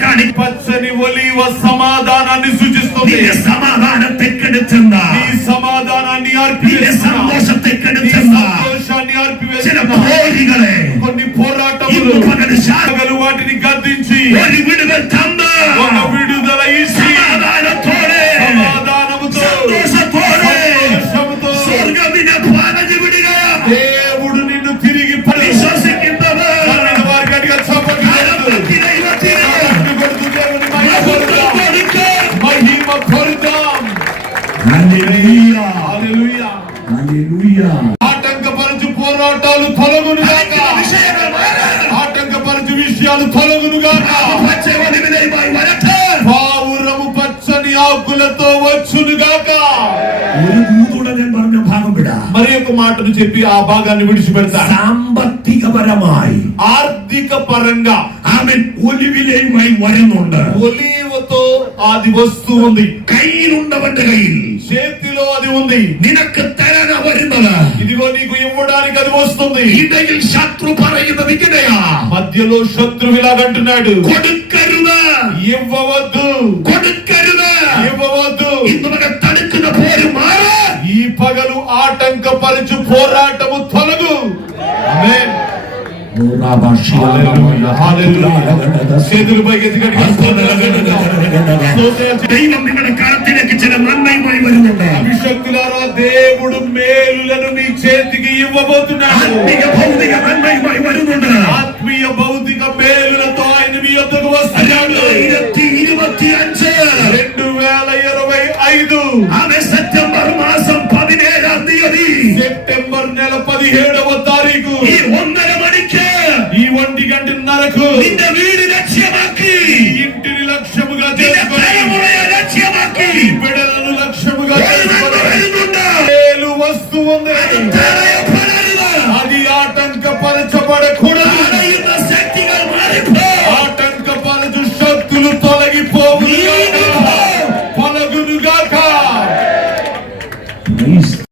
കാണി పచ్చని ఒలీవ సమాధానాన్ని సూచిస్తుంది നിന്റെ സമാധാനത്തെ കെടുത്തുന്ന నీ సమాధానాన్ని നിന്റെ అర్పివేస్తున్నా സന്തോഷത്തെ నీ കെടുത്തുന്ന సంతోషాన్ని ചില అర్పివేస్తున్నా പോരികളെ కొన్ని పోరాటములు ഇന്ന് പകൽ ശാ- పగలు వాటిని గద్దించి ഒരു വിടുതൽ തന്ന് ఒక విడుదల ఇచ్చి ఆటంకపరచు పోరాటాలు తొలగును గాక വിഷയങ്ങൾ മാറാൻ. ఆటంకపరచు విషయాలు తొలగును గాక പച്ച ഒലിവിലയുമായി വരട്ടെ. పావురము పచ్చని ఆకులతో వచ్చును గాక ഒരു ദൂതുടെ ഞാൻ പറഞ്ഞ ഭാഗം വിടാ మరి ఒక మాటను చెప్పి ఆ భాగాన్ని విడిచిపెడతా സാമ്പത്തികപരമായി ఆర్థిక పరంగా അവൻ ഒലിവിലയുമായി വരുന്നുണ്ട് ఒలీవతో అది వస్తూ ఉంది. కై ఉండబడ్డ కై చేతిలో అది ఉంది. నినకు తెరన వరిందదా ఇదిగో నీకు ఇవ్వడానికి అది వస్తుంది. ఇదయ శత్రు పరయున్నది ఇదయా మధ్యలో శత్రు విలాగంటున్నాడు కొడుక్కరుదా ఇవ్వవద్దు. కొడుక్కరుదా ఇవ్వవద్దు. ఇందులో తడుక్కున పేరు మార. ఈ పగలు ఆటంక ఆటంకపరచు పోరాటము తొలగు. ఆమేన్. చేతులు పైకి ఎత్తుకండి స్తోత్రాలు చెల్లిద్దాం. స్తోత్రాలు చెల్లిద్దాం. ദൈവം നിങ്ങളുടെ കരത്തിലേക്ക് ചില നന്മയുമായി വരുന്നുണ്ട് అభిషక్తులారా దేవుడు మేలులను మీ చేతికి ఇవ్వబోతున్నాడు ആത്മീയ ഭൗതിക നന്മയുമായി വരുന്നുണ്ട് ఆత్మీయ భౌతిక మేలులతో ఆయన మీ యొద్దకు వస్తున్నాడు രണ്ടായിരത്തി ഇരുപത്തി അഞ്ച് Be the